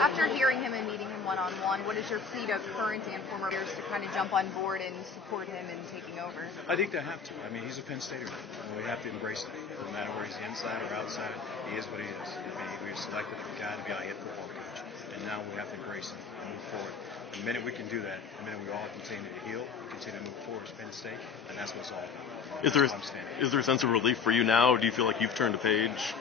After hearing him and meeting him one-on-one, what is your plea to current and former players to kind of jump on board and support him in taking over? I think they have to. I mean, he's a Penn Stater, and we have to embrace him. No matter where he's inside or outside, he is what he is. I mean, we've selected a guy to be our head football coach, and now we have to embrace him and move forward. The minute we can do that, the minute we all continue to heal, continue to move forward as Penn State, and that's what's all about. Is there a sense of relief for you now, or do you feel like you've turned a page,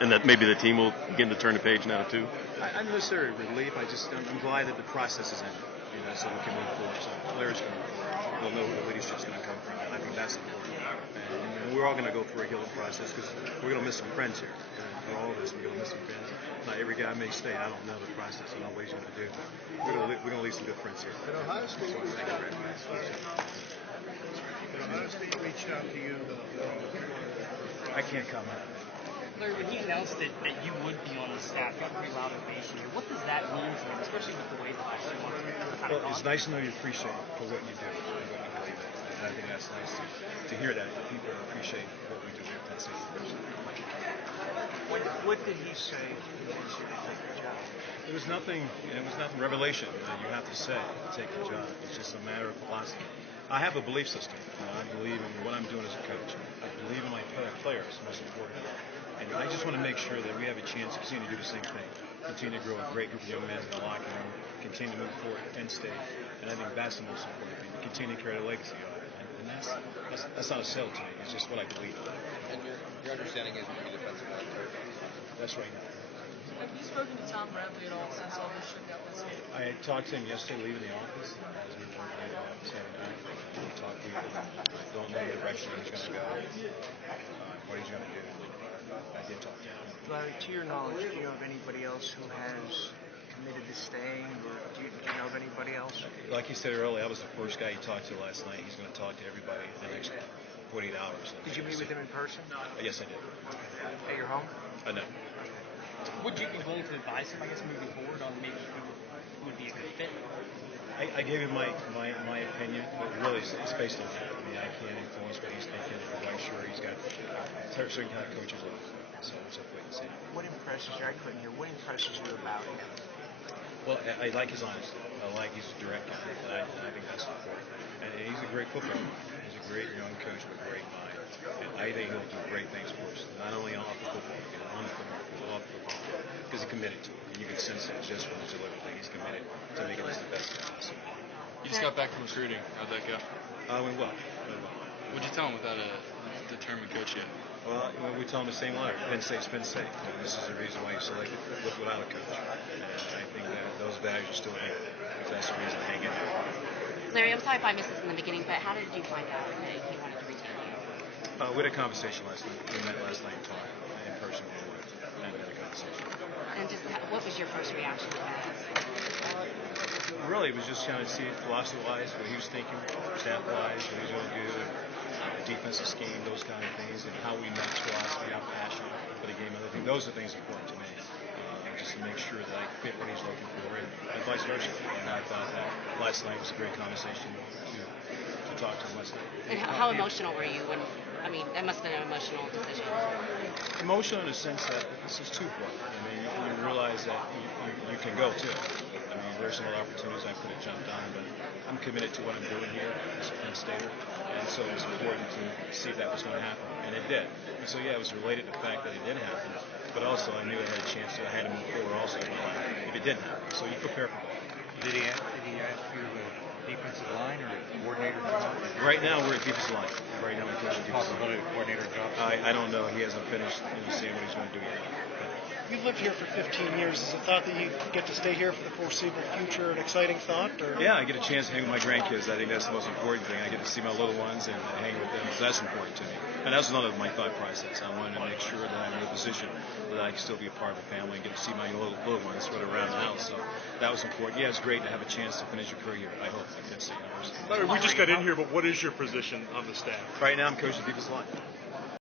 and that maybe the team will begin to turn the page now too? I'm not necessarily relief. I'm glad that the process is ended, so we can move forward. So players will know who the leadership's going to come from. I think that's important. And we're all going to go through a healing process because we're going to miss some friends here. For all of us, we're going to miss some friends. Not every guy may stay. I don't know the process. I don't know what he's going to do. We're going to leave some good friends here. Did Ohio State reach out to you? I can't comment. Larry, when he announced that you would be on the staff, got a pretty loud ovation here. What does that mean to him, especially with the way the last 2 months have kind of gone? It's nice to know you appreciate for what you do. And I think that's nice to hear that people appreciate what we do here at Penn State University. What did he say to convince you to take the job? It was nothing revelation that you have to say to take the job. It's just a matter of philosophy. I have a belief system. I believe in what I'm doing as a coach. I believe in my players, most importantly. And I just want to make sure that we have a chance to continue to do the same thing. Continue to grow a great group of young men in the locker room. Continue to move forward at Penn State. And I think that's the most important thing. To continue to create a legacy of it. And that's not a sell to me. It's just what I believe. And your understanding is you're a defensive line coach? That's right now. Have you spoken to Tom Bradley at all since all this shit got this week? I talked to him yesterday leaving the office. As we were leaving the office every night. We talked to him. Don't know the direction he's going to go. What he's going to do. I did talk to him. Larry, to your knowledge, do you know of anybody else who has committed to staying, or do you know of anybody else? Like you said earlier, I was the first guy he talked to last night. He's going to talk to everybody in the next 48 hours. Did you meet with him in person? Yes, I did. At your home? No. Would you be willing to advise him, I guess, moving forward on maybe who would be a good fit? I gave him my opinion, but really it's based on that. I mean, I can't influence what he's thinking. I'm quite sure he's got certain kind of coaches on him. So it's a wait and see. What impresses you? I couldn't hear. What impresses you about him? Well, I like his honesty. I like he's a direct guy, and I think that's important. And he's a great footballer. He's a great young coach with a great mind. And I think he'll do great things for us, not only off the football field, on the football field, off the football field, because he's committed to it. And you can sense it just from his delivery. He's committed to making us the best possible. You just got back from recruiting. How'd that go? Went well. What'd you tell him without a determined coach yet? Well, we tell him the same letter. Penn State's Penn State. This is the reason why you selected without a coach. And I think that those values are still here. That's the reason I hang in there. Larry, I'm sorry if I missed this in the beginning, but how did you find out that he wanted to retain you? We had a conversation last night. We met last night and talked in person. And we had a conversation. And just what was your first reaction to that? Really, it was just kind of see philosophy-wise what he was thinking, staff-wise, what he was going to do, defensive scheme, those kind of things, and how we match philosophy, our passion for the game. I think those are things important to me, just to make sure that I fit what he's looking for, and vice versa. And I thought that last night was a great conversation to talk to him last night. And how emotional were you when? I mean, that must have been an emotional decision. Emotional in the sense that this is twofold. I mean, you realize that you can go too. I mean, there's some other opportunities I could have jumped on, but I'm committed to what I'm doing here as a Penn Stater, and so it was important to see if that was going to happen, and it did. And so yeah, it was related to the fact that it did happen, but also I knew I had a chance to, I had to move forward also in my life if it didn't happen. So you prepare for that. Did he ask you the defensive line or coordinator job? Right now we're at defensive line. Right now we're coaching defensive line. Possibility of coordinator job? I don't know. He hasn't finished seeing what he's going to do yet. You've lived here for 15 years. Is it thought that you get to stay here for the foreseeable future an exciting thought? Or? Yeah, I get a chance to hang with my grandkids. I think that's the most important thing. I get to see my little ones and hang with them. So that's important to me. And that's none of my thought process. I wanted to make sure that I'm in a position that I can still be a part of the family and get to see my little ones run around the house. So that was important. Yeah, it's great to have a chance to finish your career, I hope, at Penn State University. Larry, we just got in here, but what is your position on the staff? Right now I'm coaching defensive line.